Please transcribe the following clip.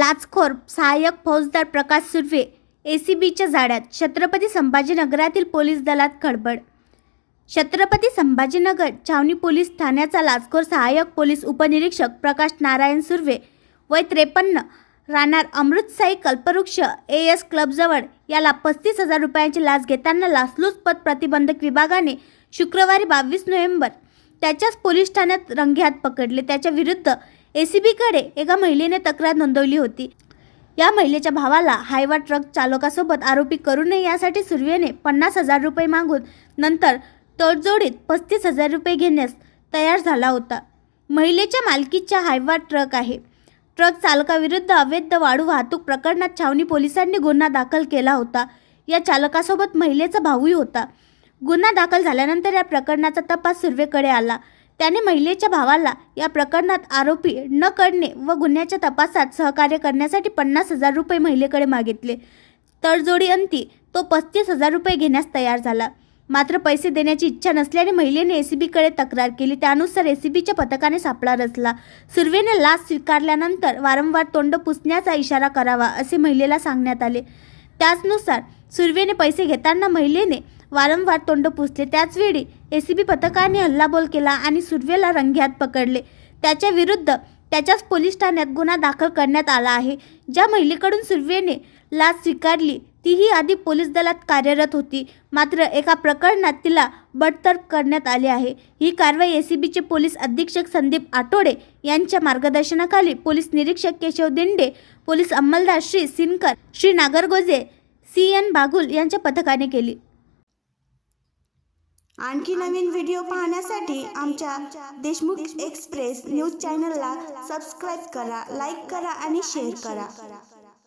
लाचखोर सहाय्यक फौजदार प्रकाश सुर्वे एसीबीच्या जाळ्यात. छत्रपती संभाजीनगरातील पोलीस दलात खळबळ. छत्रपती संभाजीनगर छावणी पोलीस ठाण्याचा लाचखोर सहाय्यक पोलीस उपनिरीक्षक प्रकाश नारायण सुर्वे वय 53 राहणार अमृतसाई कल्पवृक्ष एएस क्लबजवळ याला 35,000 रुपयांची लाच घेताना लाचलुचपत प्रतिबंधक विभागाने शुक्रवारी 22 नोव्हेंबर त्याच्याच पोलीस ठाण्यात रंगेहात पकडले. त्याच्या विरुद्ध एसीबीकडे एका महिलेने तक्रार नोंदवली होती. या महिलेच्या भावाला हायवा ट्रक चालकासोबत आरोपी करू नये यासाठी सुर्वेने 50,000 रुपये मागून नंतर तडजोडीत 35,000 रुपये घेण्यास तयार झाला होता. महिलेच्या मालकीचा हायवा ट्रक आहे. ट्रक चालकाविरुद्ध अवैध वाळू वाहतूक प्रकरणात छावणी पोलिसांनी गुन्हा दाखल केला होता. या चालकासोबत महिलेचा भाऊही होता. गुन्हा दाखल झाल्यानंतर या प्रकरणाचा तपास सुर्वेकडे आला. त्याने महिलेच्या भावाला या प्रकरणात आरोपी न करणे व गुन्ह्याच्या तपासात सहकार्य करण्यासाठी 50,000 रुपये महिलेकडे मागितले. तडजोडीअंती तो 35,000 रुपये घेण्यास तयार झाला. मात्र पैसे देण्याची इच्छा नसल्याने महिलेने एसीबीकडे तक्रार केली. त्यानुसार एसीबीच्या पथकाने सापळा रचला. सुर्वेने लाच स्वीकारल्यानंतर वारंवार तोंड पुसण्याचा इशारा करावा असे महिलेला सांगण्यात आले. त्याचनुसार सुर्वेने पैसे घेताना महिलेने वारंवार तोंड पुसले. त्याचवेळी एसीबी पथकाने हल्लाबोल केला आणि सुर्वेला रंगेहात पकडले. त्याच्या विरुद्ध त्याच्याच पोलीस ठाण्यात गुन्हा दाखल करण्यात आला आहे. ज्या महिलेकडून सुर्वेने लाच स्वीकारली तीही आधी पोलीस दलात कार्यरत होती. मात्र एका प्रकरणात तिला बडतर्फ करण्यात आले आहे. ही कारवाई एसीबीचे पोलीस अधीक्षक संदीप आठवडे यांच्या मार्गदर्शनाखाली पोलीस निरीक्षक केशव दिंडे, पोलीस अंमलदार श्री सिनकर, श्री नागरगोजे, CN बागुल यांच्या पथकाने केली. आणखी नवीन व्हिडिओ पाहण्यासाठी आमच्या देशमुख एक्सप्रेस न्यूज चॅनलला सबस्क्राईब करा, लाईक करा आणि शेअर करा.